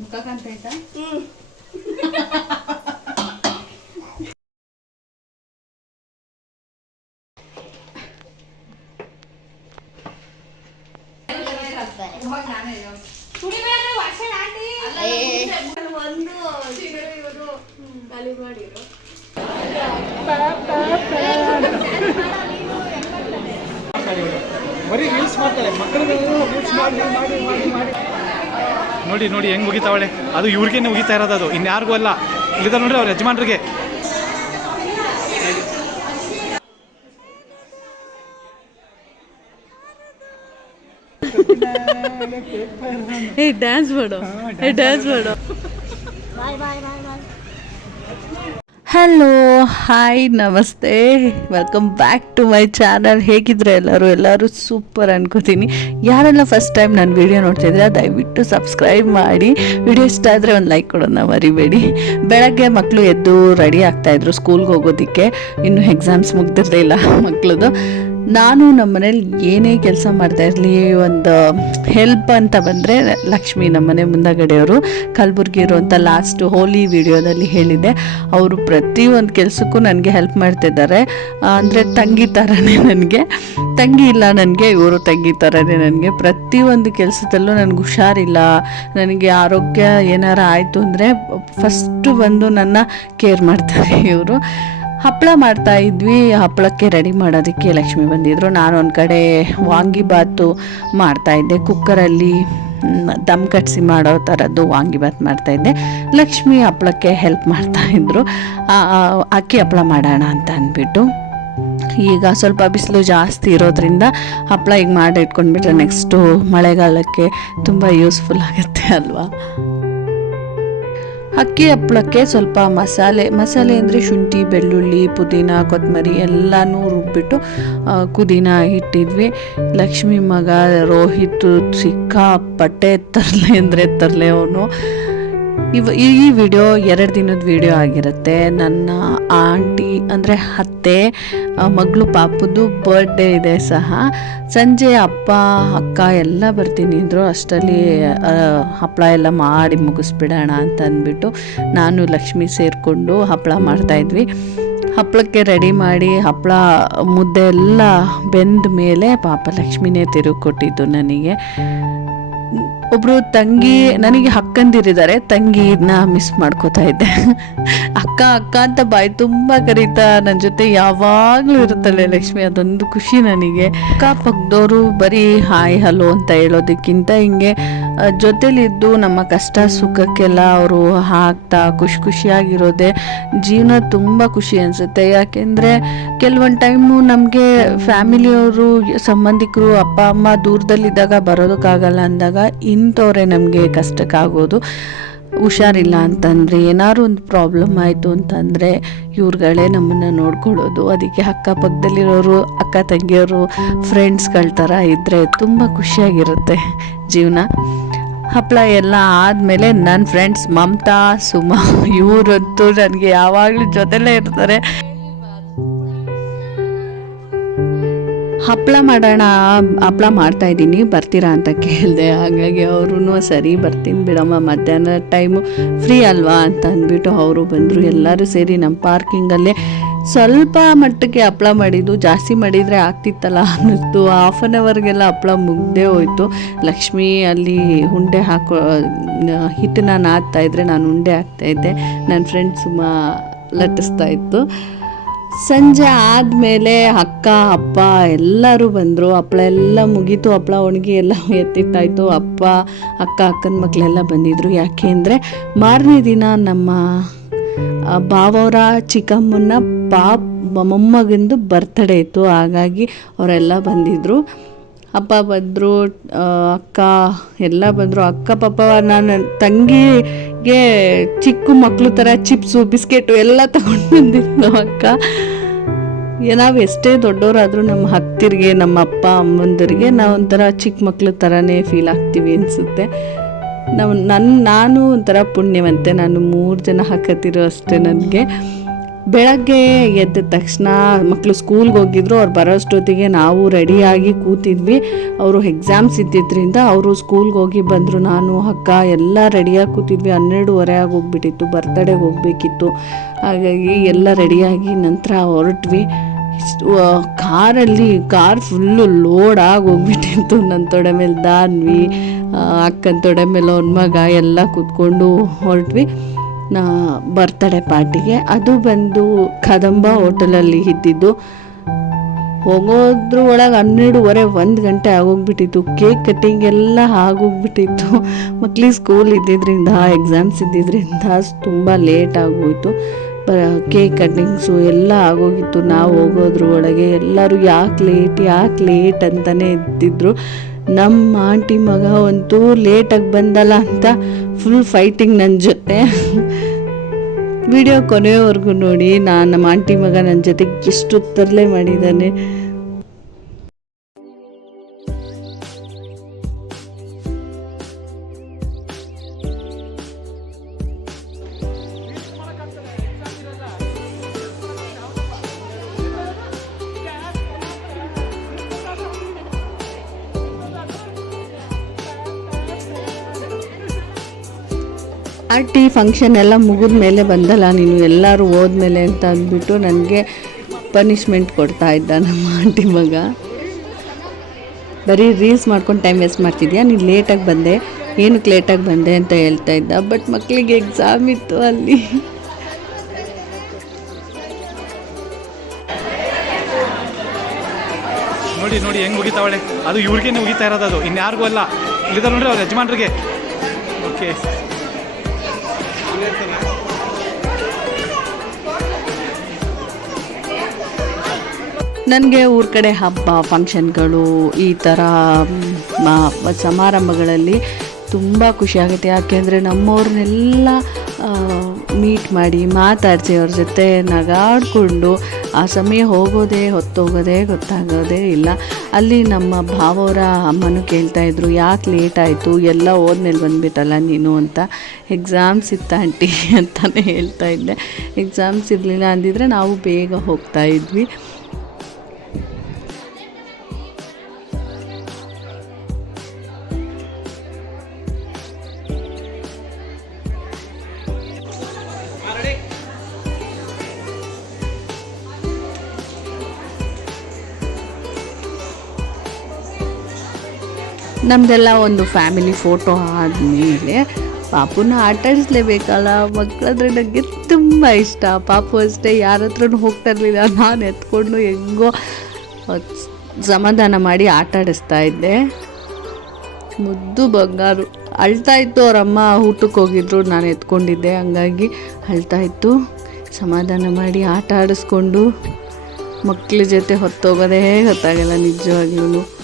ಮುಖ ಕಾಣ್ತೈತಾ ಹ್ಮ್. ಒಂದು ಇವರು ಖಾಲಿ ಮಾಡಿರು ಬರೀ ರೀಲ್ಸ್ ಮಾಡ್ತಾರೆ. ಮಕ್ಕಳಿಗೆ ರೀಲ್ಸ್ ಮಾಡಿ ಮಾಡಿ ಮಾಡಿ ಮಾಡಿ. ನೋಡಿ ನೋಡಿ ಹೆಂಗ್ ಮುಗಿತಾವಳೆ? ಅದು ಇವ್ರಿಗೇನೆ ಮುಗಿತಾ ಇರೋದು ಅದು. ಇನ್ಯಾರಿಗೂ ಅಲ್ಲ. ಇಲ್ಲಿದ ನೋಡ್ರಿ ಅವ್ರ ಯಜಮಾನ್ರಿಗೆ. ಏ ಡ್ಯಾನ್ಸ್ ಮಾಡು. ಏ ಡ್ಯಾನ್ಸ್ ಮಾಡು. ಹಲೋ ಹಾಯ್ ನಮಸ್ತೆ. Welcome back to my channel ಹೇಗಿದ್ರೆ ಎಲ್ಲರೂ? ಎಲ್ಲರೂ ಸೂಪರ್ ಅನ್ಕೋತೀನಿ. ಯಾರೆಲ್ಲ ಫಸ್ಟ್ ಟೈಮ್ ನಾನು ವಿಡಿಯೋ ನೋಡ್ತಿದ್ರೆ ದಯವಿಟ್ಟು ಸಬ್ಸ್ಕ್ರೈಬ್ ಮಾಡಿ. ವಿಡಿಯೋ ಇಷ್ಟ ಆದರೆ ಒಂದು ಲೈಕ್ ಕೊಡೋಣ ಮರಿಬೇಡಿ. ಬೆಳಗ್ಗೆ ಮಕ್ಕಳು ಎದ್ದು ರೆಡಿ ಆಗ್ತಾಯಿದ್ರು ಸ್ಕೂಲ್ಗೆ ಹೋಗೋದಕ್ಕೆ. ಇನ್ನು ಎಕ್ಸಾಮ್ಸ್ ಮುಗ್ದಿರಲಿಲ್ಲ ಮಕ್ಕಳದು ನಾನು ನಮ್ಮ ಮನೇಲಿ ಏನೇ ಕೆಲಸ ಮಾಡ್ತಾ ಇರಲಿ, ಒಂದು ಹೆಲ್ಪ್ ಅಂತ ಬಂದರೆ ಲಕ್ಷ್ಮಿ ನಮ್ಮ ಮನೆ ಮುಂದಗಡೆಯವರು. ಕಲಬುರ್ಗಿ ಇರುವಂಥ ಲಾಸ್ಟ್ ಹೋಲಿ ವಿಡಿಯೋದಲ್ಲಿ ಹೇಳಿದ್ದೆ. ಅವರು ಪ್ರತಿಯೊಂದು ಕೆಲಸಕ್ಕೂ ನನಗೆ ಹೆಲ್ಪ್ ಮಾಡ್ತಿದ್ದಾರೆ ಅಂದರೆ ತಂಗಿ ಥರನೇ ನನಗೆ. ತಂಗಿ ಇಲ್ಲ ನನಗೆ, ಇವರು ತಂಗಿ ಥರನೇ ನನಗೆ. ಪ್ರತಿಯೊಂದು ಕೆಲಸದಲ್ಲೂ ನನಗೆ ಹುಷಾರಿಲ್ಲ. ನನಗೆ ಆರೋಗ್ಯ ಏನಾರ ಆಯಿತು ಅಂದರೆ ಫಸ್ಟು ಬಂದು ನನ್ನ ಕೇರ್ ಮಾಡ್ತಾರೆ ಇವರು. ಹಪ್ಪಳ ಮಾಡ್ತಾ ಇದ್ವಿ. ಹಪ್ಪಳಕ್ಕೆ ರೆಡಿ ಮಾಡೋದಕ್ಕೆ ಲಕ್ಷ್ಮಿ ಬಂದಿದ್ರು. ನಾನು ಒಂದು ಕಡೆ ವಾಂಗಿಬಾತು ಮಾಡ್ತಾ ಇದ್ದೆ. ಕುಕ್ಕರಲ್ಲಿ ದಮ್ ಕಟ್ಸಿ ಮಾಡೋ ಥರದ್ದು ವಾಂಗಿಬಾತ್ ಮಾಡ್ತಾ ಇದ್ದೆ. ಲಕ್ಷ್ಮಿ ಹಪ್ಪಳಕ್ಕೆ ಹೆಲ್ಪ್ ಮಾಡ್ತಾ ಇದ್ರು. ಅಕ್ಕಿ ಹಪ್ಪಳ ಮಾಡೋಣ ಅಂತ ಅಂದ್ಬಿಟ್ಟು. ಈಗ ಸ್ವಲ್ಪ ಬಿಸಿಲು ಜಾಸ್ತಿ ಇರೋದ್ರಿಂದ ಹಪ್ಪಳ ಈಗ ಮಾಡಿ ಇಟ್ಕೊಂಡ್ಬಿಟ್ರೆ ನೆಕ್ಸ್ಟು ಮಳೆಗಾಲಕ್ಕೆ ತುಂಬ ಯೂಸ್ಫುಲ್ ಆಗುತ್ತೆ ಅಲ್ವಾ? ಅಕ್ಕಿ ಹಪ್ಪಳಕ್ಕೆ ಸ್ವಲ್ಪ ಮಸಾಲೆ ಮಸಾಲೆ ಅಂದರೆ ಶುಂಠಿ, ಬೆಳ್ಳುಳ್ಳಿ, ಪುದೀನ ಕೊತ್ತಂಬರಿ ಎಲ್ಲನೂ ರುಬ್ಬಿಟ್ಟು ಕುದೀನ ಇಟ್ಟಿದ್ವಿ. ಲಕ್ಷ್ಮಿ ಮಗ ರೋಹಿತ್ ಸಿಕ್ಕಾಪಟ್ಟೆ ತರಲೆ ಅಂದರೆ ತರಲೆ ಅವನು. ಇವ ಈ ವಿಡಿಯೋ ಎರಡು ದಿನದ ವಿಡಿಯೋ ಆಗಿರುತ್ತೆ. ನನ್ನ ಆಂಟಿ ಅಂದರೆ ಅತ್ತೆ ಮಗಳು ಪಾಪದ್ದು ಬರ್ಡೇ ಇದೆ ಸಹ. ಸಂಜೆ ಅಪ್ಪ, ಅಕ್ಕ ಎಲ್ಲ ಬರ್ತೀನಿ ಅಂದರು. ಅಷ್ಟರಲ್ಲಿ ಹಪ್ಪಳ ಎಲ್ಲ ಮಾಡಿ ಮುಗಿಸ್ಬಿಡೋಣ ಅಂತ ಅಂದ್ಬಿಟ್ಟು ನಾನು ಲಕ್ಷ್ಮಿ ಸೇರಿಕೊಂಡು ಹಪ್ಪಳ ಮಾಡ್ತಾಯಿದ್ವಿ ಹಪ್ಪಳಕ್ಕೆ ರೆಡಿ ಮಾಡಿ ಹಪ್ಪಳ ಮುದ್ದೆ ಎಲ್ಲ ಬೆಂದ ಮೇಲೆ ಪಾಪ ಲಕ್ಷ್ಮಿನೇ ತಿರುಗಿ ಕೊಟ್ಟಿದ್ದು ನನಗೆ. ಒಬ್ರು ತಂಗಿ, ನನಗೆ ಅಕ್ಕಂದಿರಿದ್ದಾರೆ ತಂಗಿನ ಮಿಸ್ ಮಾಡ್ಕೋತಾ ಇದ್ದೆ. ಅಕ್ಕ ಅಕ್ಕ ಅಂತ ಬಾಯಿ ತುಂಬ ಕರೀತಾ ನನ್ನ ಜೊತೆ ಯಾವಾಗಲೂ ಇರುತ್ತಲ್ಲ ಲಕ್ಷ್ಮಿ, ಅದೊಂದು ಖುಷಿ ನನಗೆ. ಅಕ್ಕ ಪಕ್ಕದವರು ಬರೀ ಹಾಯ್ ಹಲೋ ಅಂತ ಹೇಳೋದಕ್ಕಿಂತ ಹಿಂಗೆ ಜೊತೆಲಿದ್ದು ನಮ್ಮ ಕಷ್ಟ ಸುಖಕ್ಕೆಲ್ಲ ಅವರು ಹಾಕ್ತಾ ಖುಷಿ ಖುಷಿಯಾಗಿರೋದೆ ಜೀವನ ತುಂಬ ಖುಷಿ ಅನಿಸುತ್ತೆ. ಯಾಕೆಂದರೆ ಕೆಲವೊಂದು ಟೈಮು ನಮಗೆ ಫ್ಯಾಮಿಲಿಯವರು ಸಂಬಂಧಿಕರು, ಅಪ್ಪ, ಅಮ್ಮ ದೂರದಲ್ಲಿದ್ದಾಗ ಬರೋದಕ್ಕಾಗಲ್ಲ ಅಂದಾಗ ಇಂಥವ್ರೆ ನಮಗೆ ಕಷ್ಟಕ್ಕಾಗೋದು. ಹುಷಾರಿಲ್ಲ ಅಂತಂದರೆ ಏನಾದ್ರು ಒಂದು ಪ್ರಾಬ್ಲಮ್ ಆಯಿತು ಅಂತಂದರೆ ಇವ್ರುಗಳೇ ನಮ್ಮನ್ನು ನೋಡ್ಕೊಳ್ಳೋದು. ಅದಕ್ಕೆ ಅಕ್ಕಪಕ್ಕದಲ್ಲಿರೋರು, ಅಕ್ಕ ತಂಗಿಯವರು ಫ್ರೆಂಡ್ಸ್ಗಳ ಥರ ಇದ್ದರೆ ತುಂಬ ಖುಷಿಯಾಗಿರುತ್ತೆ ಜೀವನ. ಹಪ್ಪಳ ಎಲ್ಲ ಆದಮೇಲೆ ನನ್ನ ಫ್ರೆಂಡ್ಸ್ ಮಮತಾ, ಸುಮಾ ಇವರಂತೂ ನನಗೆ ಯಾವಾಗಲೂ ಜೊತೆಲೇ ಇರ್ತಾರೆ. ಹಪ್ಪಳ ಮಾಡೋಣ ಹಪ್ಪಳ ಮಾಡ್ತಾ ಇದ್ದೀನಿ, ಬರ್ತೀರಾ ಅಂತ ಕೇಳಿದೆ. ಹಾಗಾಗಿ ಅವ್ರೂ ಸರಿ ಬರ್ತೀನಿ ಬಿಡಮ್ಮ, ಮಧ್ಯಾಹ್ನ ಟೈಮು ಫ್ರೀ ಅಲ್ವಾ ಅಂತ ಅಂದ್ಬಿಟ್ಟು ಅವರು ಬಂದರು. ಎಲ್ಲರೂ ಸೇರಿ ನಮ್ಮ ಪಾರ್ಕಿಂಗಲ್ಲೇ ಸ್ವಲ್ಪ ಮಟ್ಟಕ್ಕೆ ಹಪ್ಪಳ ಮಾಡಿದ್ದು, ಜಾಸ್ತಿ ಮಾಡಿದರೆ ಆಗ್ತಿತ್ತಲ್ಲ ಅನ್ನಿಸ್ತು. ಹಾಫ್ ಆನ್ ಅವರ್ಗೆಲ್ಲ ಹಪ್ಪಳ ಮುಗ್ದೇ ಹೋಯಿತು. ಲಕ್ಷ್ಮಿ ಅಲ್ಲಿ ಉಂಡೆ ಹಾಕೋ ಹಿಟ್ಟನ್ನ ನಾದ್ತಾ ಇದ್ದರೆ ನಾನು ಉಂಡೆ ಹಾಕ್ತಾಯಿದ್ದೆ ನನ್ನ ಫ್ರೆಂಡ್ ಸುಮ್ಮ ಲಟ್ಟಿಸ್ತಾ ಇತ್ತು. ಸಂಜೆ ಆದಮೇಲೆ ಅಕ್ಕ, ಅಪ್ಪ ಎಲ್ಲರೂ ಬಂದರು. ಹಪ್ಪಳ ಎಲ್ಲ ಮುಗೀತು. ಹಪ್ಪಳ ಒಣಗಿ ಎಲ್ಲ ಎತ್ತಿತ್ತಾಯಿತು ಅಪ್ಪ, ಅಕ್ಕ, ಅಕ್ಕನ ಮಕ್ಕಳೆಲ್ಲ ಬಂದಿದ್ರು. ಯಾಕೆ ಅಂದರೆ ಮಾರನೇ ದಿನ ನಮ್ಮ ಆ, ಭಾವವರ ಚಿಕ್ಕಮ್ಮನ ಪಾಪ ಮೊಮ್ಮಗಂದು ಬರ್ತಡೇ ಇತ್ತು ಹಾಗಾಗಿ ಅವರೆಲ್ಲ ಬಂದಿದ್ದರು ಅಪ್ಪ ಬಂದರು ಅಕ್ಕ ಎಲ್ಲ ಬಂದರು. ಅಕ್ಕ ಪಾಪ ನಾನು ತಂಗಿಗೆ ಚಿಕ್ಕ ಮಕ್ಕಳು ಥರ ಚಿಪ್ಸು ಬಿಸ್ಕೆಟು ಎಲ್ಲ ತಗೊಂಡು ಬಂದಿದ್ದು ಅಕ್ಕ. ನಾವು ಎಷ್ಟೇ ದೊಡ್ಡವರಾದರೂ ನಮ್ಮ ಹತ್ತಿರಿಗೆ ನಮ್ಮ ಅಪ್ಪ ಅಮ್ಮಂದಿರಿಗೆ ನಾವು ಒಂಥರ ಚಿಕ್ಕ ಮಕ್ಕಳು ಥರನೇ ಫೀಲ್ ಆಗ್ತೀವಿ ಅನಿಸುತ್ತೆ. ನಾವು ನನ್ನ ನಾನು ಒಂಥರ ಪುಣ್ಯವಂತೆ. ನಾನು ಮೂರು ಜನ ಹಾಕತ್ತಿರೋ ಅಷ್ಟೇ ನನಗೆ. ಬೆಳಗ್ಗೆ ಎದ್ದ ತಕ್ಷಣ ಮಕ್ಕಳು ಸ್ಕೂಲ್ಗೆ ಹೋಗಿದ್ರು, ಅವ್ರು ಬರೋಷ್ಟೊತ್ತಿಗೆ ನಾವು ರೆಡಿಯಾಗಿ ಕೂತಿದ್ವಿ. ಅವರು ಎಕ್ಸಾಮ್ಸ್ ಇದ್ದಿದ್ದರಿಂದ ಅವರು ಸ್ಕೂಲ್ಗೆ ಹೋಗಿ ಬಂದರು. ನಾನು, ಅಕ್ಕ ಎಲ್ಲ ರೆಡಿಯಾಗಿ ಕೂತಿದ್ವಿ. ಹನ್ನೆರಡುವರೆ ಆಗಿ ಹೋಗ್ಬಿಟ್ಟಿತ್ತು. ಬರ್ತಡೆಗೆ ಹೋಗಬೇಕಿತ್ತು. ಹಾಗಾಗಿ ಎಲ್ಲ ರೆಡಿಯಾಗಿ ನಂತರ ಹೊರಟ್ವಿ. ಕಾರಲ್ಲಿ, ಕಾರ್ ಫುಲ್ಲು ಲೋಡ್ ಆಗಿ ಹೋಗ್ಬಿಟ್ಟಿತ್ತು. ನನ್ನ ತೊಡೆ ಮೇಲೆ ದಾನ್ವಿ. ಅಕ್ಕನ ತೊಡೆ ಮೇಲೆ ಅವ್ನ ಮಗ ಎಲ್ಲ ಕೂತ್ಕೊಂಡು ಹೊರಟ್ವಿ. ನಾ ಬರ್ತಡೆ ಪಾರ್ಟಿಗೆ. ಅದು ಬಂದು ಕದಂಬ ಹೋಟೆಲಲ್ಲಿ ಇದ್ದಿದ್ದು. ಹೋಗೋದ್ರ ಒಳಗೆ ಹನ್ನೆರಡುವರೆ, ಒಂದು ಗಂಟೆ ಆಗೋಗ್ಬಿಟ್ಟಿತ್ತು. ಕೇಕ್ ಕಟ್ಟಿಂಗ್ ಎಲ್ಲ ಆಗೋಗ್ಬಿಟ್ಟಿತ್ತು. ಮಕ್ಳಿಗೆ ಸ್ಕೂಲ್ ಇದ್ದಿದ್ದರಿಂದ ಎಕ್ಸಾಮ್ಸ್ ಇದ್ದಿದ್ದರಿಂದ ತುಂಬ ಲೇಟ್ ಆಗೋಯ್ತು. ಕೇಕ್ ಕಟ್ಟಿಂಗ್ಸು ಎಲ್ಲ ಆಗೋಗಿತ್ತು. ನಾವು ಹೋಗೋದ್ರ ಒಳಗೆ ಎಲ್ಲರೂ ಯಾಕೆ ಲೇಟ್ ಯಾಕೆ ಲೇಟ್ ಅಂತಲೇ ಇದ್ದಿದ್ರು. ನಮ್ಮ ಆಂಟಿ ಮಗ ಅಂತೂ ಲೇಟಾಗಿ ಬಂದಲ್ಲ ಅಂತ ಫುಲ್ ಫೈಟಿಂಗ್ ನನ್ನ ಜೊತೆ. ವಿಡಿಯೋ ಕೊನೆಯವರೆಗೂ ನೋಡಿ, ನಾನು ನಮ್ಮ ಆಂಟಿ ಮಗ ನನ್ನ ಜೊತೆಗೆ ಎಷ್ಟು ತರಲೆ ಮಾಡಿದ್ದಾನೆ. ಪಾರ್ಟಿ ಫಂಕ್ಷನ್ ಎಲ್ಲ ಮುಗಿದ ಮೇಲೆ ಬಂದಲ್ಲ, ನೀನು ಎಲ್ಲರೂ ಹೋದ್ಮೇಲೆ ಅಂತ ಅಂದ್ಬಿಟ್ಟು ನನಗೆ ಪನಿಷ್ಮೆಂಟ್ ಕೊಡ್ತಾ ಇದ್ದ ನಮ್ಮ ಆಂಟಿ ಮಗ. ಬರೀ ರೀಲ್ಸ್ ಮಾಡ್ಕೊಂಡು ಟೈಮ್ ವೇಸ್ಟ್ ಮಾಡ್ತಿದ್ಯಾ? ನೀನು ಲೇಟಾಗಿ ಬಂದೆ. ಏನಕ್ಕೆ ಲೇಟಾಗಿ ಬಂದೆ ಅಂತ ಹೇಳ್ತಾ ಇದ್ದ. ಬಟ್ ಮಕ್ಕಳಿಗೆ ಎಕ್ಸಾಮ್ ಇತ್ತು ಅಲ್ಲಿ. ನೋಡಿ ನೋಡಿ, ಹೆಂಗೆ ಉಗಿತಾವಳೆ ಅದು ಇವ್ರಿಗೆ ಉಗಿತಾ ಇರೋದು ಅದು. ಇನ್ಯಾರಿಗೂ ಅಲ್ಲ. ಇಲ್ಲಿದ್ದಾರೆ ನೋಡ್ರಿ ಅವ್ರ ಯಜಮಾನ್ರಿಗೆ. ಓಕೆ ನನಗೆ ಊರ ಕಡೆ ಹಬ್ಬ ಫಂಕ್ಷನ್ಗಳು ಈ ಥರ ಸಮಾರಂಭಗಳಲ್ಲಿ ತುಂಬ ಖುಷಿಯಾಗುತ್ತೆ ಯಾಕೆಂದರೆ ನಮ್ಮವ್ರನ್ನೆಲ್ಲ ಮೀಟ್ ಮಾಡಿ ಮಾತಾಡಿಸಿ ಅವ್ರ ಜೊತೆ ನಗಾಡಿಕೊಂಡು ಆ ಸಮಯ ಹೋಗೋದೇ ಹೊತ್ತೋಗೋದೇ ಗೊತ್ತಾಗೋದೇ ಇಲ್ಲ. ಅಲ್ಲಿ ನಮ್ಮ ಭಾವವರ ಅಮ್ಮನೂ ಕೇಳ್ತಾಯಿದ್ರು ಯಾಕೆ ಲೇಟ್ ಆಯಿತು? ಎಲ್ಲ ಓದ್ಮೇಲೆ ಬಂದ್ಬಿಟ್ಟಲ್ಲ ನೀನು? ಅಂತ. ಎಕ್ಸಾಮ್ಸ್ ಇತ್ತ ಆಂಟಿ ಅಂತಲೇ ಹೇಳ್ತಾ ಇದ್ದೆ. ಎಕ್ಸಾಮ್ಸ್ ಇರಲಿಲ್ಲ ಅಂದಿದ್ರೆ ನಾವು ಬೇಗ ಹೋಗ್ತಾ ಇದ್ವಿ. ನಮ್ಮದೆಲ್ಲ ಒಂದು ಫ್ಯಾಮಿಲಿ ಫೋಟೋ ಆದಮೇಲೆ ಪಾಪುನ ಆಟಾಡಿಸ್ಲೇಬೇಕಲ್ಲ ಮಕ್ಕಳಾದ್ರೆ ನನಗೆ ತುಂಬ ಇಷ್ಟ. ಪಾಪು ಅಷ್ಟೇ ಯಾರ ಹತ್ರನೂ ಹೋಗ್ತಾ ಇರಲಿಲ್ಲ. ನಾನು ಎತ್ಕೊಂಡು ಹೆಂಗೋ ಸಮಾಧಾನ ಮಾಡಿ ಆಟಾಡಿಸ್ತಾ ಇದ್ದೆ. ಮುದ್ದು ಬಂಗಾರು. ಅಳ್ತಾ ಇತ್ತು ಅವರಮ್ಮ, ಊಟಕ್ಕೆ ಹೋಗಿದ್ರು, ನಾನು ಎತ್ಕೊಂಡಿದ್ದೆ. ಹಂಗಾಗಿ ಅಳ್ತಾ ಇತ್ತು. ಸಮಾಧಾನ ಮಾಡಿ ಆಟ ಆಡಿಸ್ಕೊಂಡು ಮಕ್ಕಳ ಜೊತೆ ಹೊತ್ತೋಗೋದೇ ಗೊತ್ತಾಗಲ್ಲ ನಿಜವಾಗ್ಲೂ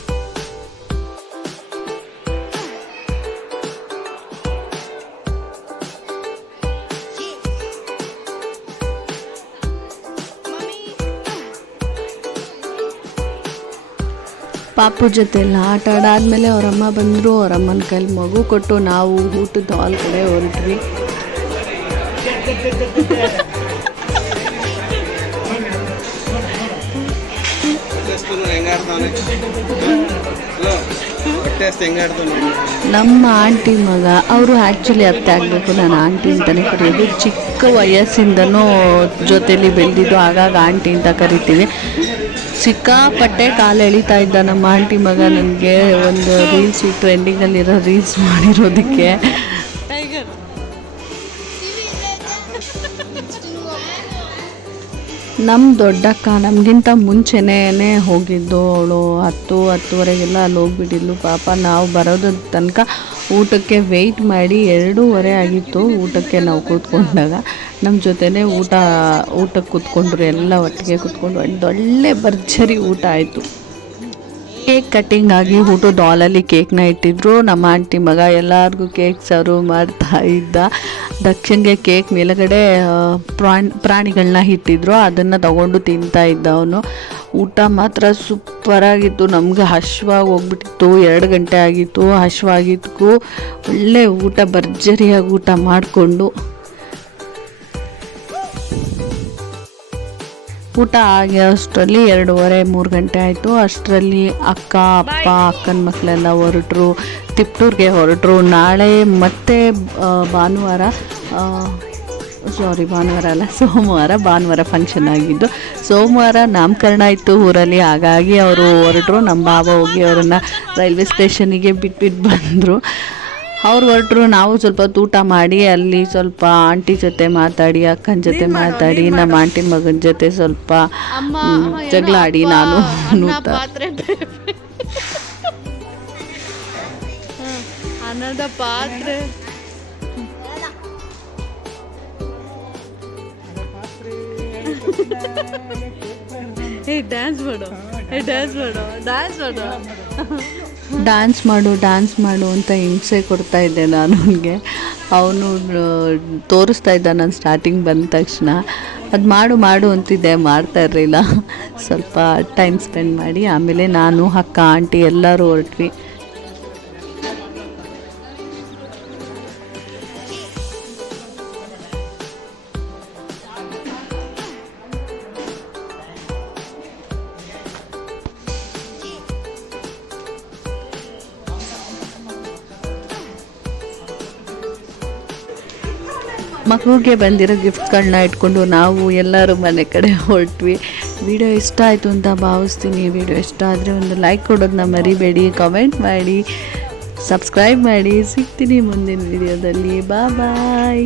ಪಾಪು ಜೊತೆ ಎಲ್ಲ ಆಟ ಆಡಾದ್ಮೇಲೆ ಅವರಮ್ಮ ಬಂದರು, ಅವರಮ್ಮನ ಕೈಲಿ ಮಗು ಕೊಟ್ಟು ನಾವು ಊಟದ ಹಾಲ್ ಕಡೆ ಹೊರಟ್ವಿ. ನಮ್ಮ ಆಂಟಿ ಮಗ, ಅವರು ಆ್ಯಕ್ಚುಲಿ ಅತ್ತೆ ಆಗಬೇಕು, ನಾನು ಆಂಟಿ ಅಂತಲೇ ಕರೆಯೋದು ಚಿಕ್ಕ ವಯಸ್ಸಿಂದನೂ ಜೊತೇಲಿ ಬೆಳೆದಿದ್ದು, ಆಗಾಗ ಆಂಟಿ ಅಂತ ಕರಿತೀವಿ. ಸಿಕ್ಕಾಪಟ್ಟೆ ಕಾಲು ಎಳಿತಾ ಇದ್ದ ನಮ್ಮ ಆಂಟಿ ಮಗ ನನಗೆ ಒಂದು ರೀಲ್ಸ್ ಟ್ರೆಂಡಿಂಗಲ್ಲಿರೋ ರೀಲ್ಸ್ ಮಾಡಿರೋದಕ್ಕೆ. ನಮ್ಮ ದೊಡ್ಡಕ್ಕ ನಮಗಿಂತ ಮುಂಚೆನೇ ಹೋಗಿದ್ದು ಅವಳು ಹತ್ತು, ಹತ್ತುವರೆಗೆಲ್ಲ ಅಲ್ಲಿ ಹೋಗ್ಬಿಟ್ಟಿದ್ಲು. ಪಾಪ ನಾವು ಬರೋದ್ರ ತನಕ ಊಟಕ್ಕೆ ವೆಯ್ಟ್ ಮಾಡಿ ಎರಡೂವರೆ ಆಗಿತ್ತು ಊಟಕ್ಕೆ ನಾವು ಕೂತ್ಕೊಂಡಾಗ. ನಮ್ಮ ಜೊತೆನೇ ಊಟ, ಊಟಕ್ಕೆ ಕೂತ್ಕೊಂಡ್ರು ಎಲ್ಲ ಒಟ್ಟಿಗೆ ಕೂತ್ಕೊಂಡು. ಒಂದು ಭರ್ಜರಿ ಊಟ ಆಯಿತು. ಕೇಕ್ ಕಟ್ಟಿಂಗ್ ಆಗಿ ಊಟದ ಡಾಲಲ್ಲಿ ಕೇಕ್ನ ಇಟ್ಟಿದ್ರು. ನಮ್ಮ ಆಂಟಿ ಮಗ ಎಲ್ಲರಿಗೂ ಕೇಕ್ ಸರ್ವ್ ಮಾಡ್ತಾ ಇದ್ದ. ದಕ್ಷಿಣಗೆ ಕೇಕ್ ಮೇಲುಗಡೆ ಪ್ರಾಣಿ ಪ್ರಾಣಿಗಳನ್ನ ಇಟ್ಟಿದ್ರು. ಅದನ್ನು ತಗೊಂಡು ತಿಂತಾ ಇದ್ದ ಅವನು. ಊಟ ಮಾತ್ರ ಸೂಪರಾಗಿತ್ತು. ನಮಗೆ ಹಶ್ವಾಗಿ ಹೋಗ್ಬಿಟ್ಟಿತ್ತು. ಎರಡು ಗಂಟೆ ಆಗಿತ್ತು. ಹಶ್ವಾಗಿದ್ದಕ್ಕೂ ಒಳ್ಳೆ ಊಟ, ಭರ್ಜರಿಯಾಗಿ ಊಟ ಮಾಡಿಕೊಂಡು. ಊಟ ಆಗಿ ಅಷ್ಟರಲ್ಲಿ ಎರಡೂವರೆ ಮೂರು ಗಂಟೆ ಆಯಿತು. ಅಷ್ಟರಲ್ಲಿ ಅಕ್ಕ ಅಪ್ಪ ಅಕ್ಕನ ಮಕ್ಕಳೆಲ್ಲ ಹೊರಟ್ರು. ತಿಪ್ಟೂರ್ಗೆ ಹೊರಟ್ರು. ನಾಳೆ ಮತ್ತೆ ಭಾನುವಾರ ಸಾರಿ ಭಾನುವಾರ ಅಲ್ಲ ಸೋಮವಾರ ಭಾನುವಾರ ಫಂಕ್ಷನ್ ಆಗಿದ್ದು. ಸೋಮವಾರ ನಾಮಕರಣ ಇತ್ತು ಊರಲ್ಲಿ. ಹಾಗಾಗಿ ಅವರು ಹೊರಟರು. ನಮ್ಮ ಬಾಬಾ ಹೋಗಿ ಅವರನ್ನು ರೈಲ್ವೆ ಸ್ಟೇಷನಿಗೆ ಬಿಟ್ಬಿಟ್ಟು ಬಂದರು. ಅವ್ರು ಹೊರಟ್ರು ನಾವು ಸ್ವಲ್ಪ ತೂಟ ಊಟ ಮಾಡಿ ಅಲ್ಲಿ ಸ್ವಲ್ಪ ಆಂಟಿ ಜೊತೆ ಮಾತಾಡಿ ಅಕ್ಕನ ಜೊತೆ ಮಾತಾಡಿ ನಮ್ಮ ಆಂಟಿ ಮಗನ ಜೊತೆ ಸ್ವಲ್ಪ ಜಗಳ ಆಡಿ ನಾನು ಅನ್ನದ ಪಾತ್ರೆ. ಏ ಡ್ಯಾನ್ಸ್ ಮಾಡೋ. ಏ ಡ್ಯಾನ್ಸ್ ಮಾಡೋ. ಡ್ಯಾನ್ಸ್ ಮಾಡು. ಡ್ಯಾನ್ಸ್ ಮಾಡು ಡ್ಯಾನ್ಸ್ ಮಾಡು ಅಂತ ಹಿಂಸೆ ಕೊಡ್ತಾ ಇದ್ದೆ ನಾನು ಅವನಿಗೆ. ಅವನು ತೋರಿಸ್ತಾ ಇದ್ದ ನಾನು ಸ್ಟಾರ್ಟಿಂಗ್ ಬಂದ ತಕ್ಷಣ. ಅದು ಮಾಡು ಮಾಡು ಅಂತಿದ್ದೆ, ಮಾಡ್ತಾ ಇರಲಿಲ್ಲ. ಸ್ವಲ್ಪ ಟೈಮ್ ಸ್ಪೆಂಡ್ ಮಾಡಿ, ಆಮೇಲೆ ನಾನು, ಅಕ್ಕ ಆಂಟಿ ಎಲ್ಲರೂ ಹೊರಟ್ವಿ. ಮಗುಗೆ ಬಂದಿರೋ ಗಿಫ್ಟ್ಗಳನ್ನ ಇಟ್ಕೊಂಡು ನಾವು ಎಲ್ಲರೂ ಮನೆ ಕಡೆ ಹೊರಟ್ವಿ. ವಿಡಿಯೋ ಇಷ್ಟ ಆಯಿತು ಅಂತ ಭಾವಿಸ್ತೀನಿ. ವಿಡಿಯೋ ಇಷ್ಟ ಆದರೆ ಒಂದು ಲೈಕ್ ಕೊಡೋದನ್ನ ಮರಿಬೇಡಿ ಕಮೆಂಟ್ ಮಾಡಿ ಸಬ್ಸ್ಕ್ರೈಬ್ ಮಾಡಿ. ಸಿಗ್ತೀನಿ ಮುಂದಿನ ವಿಡಿಯೋದಲ್ಲಿ. ಬಾ ಬಾಯ್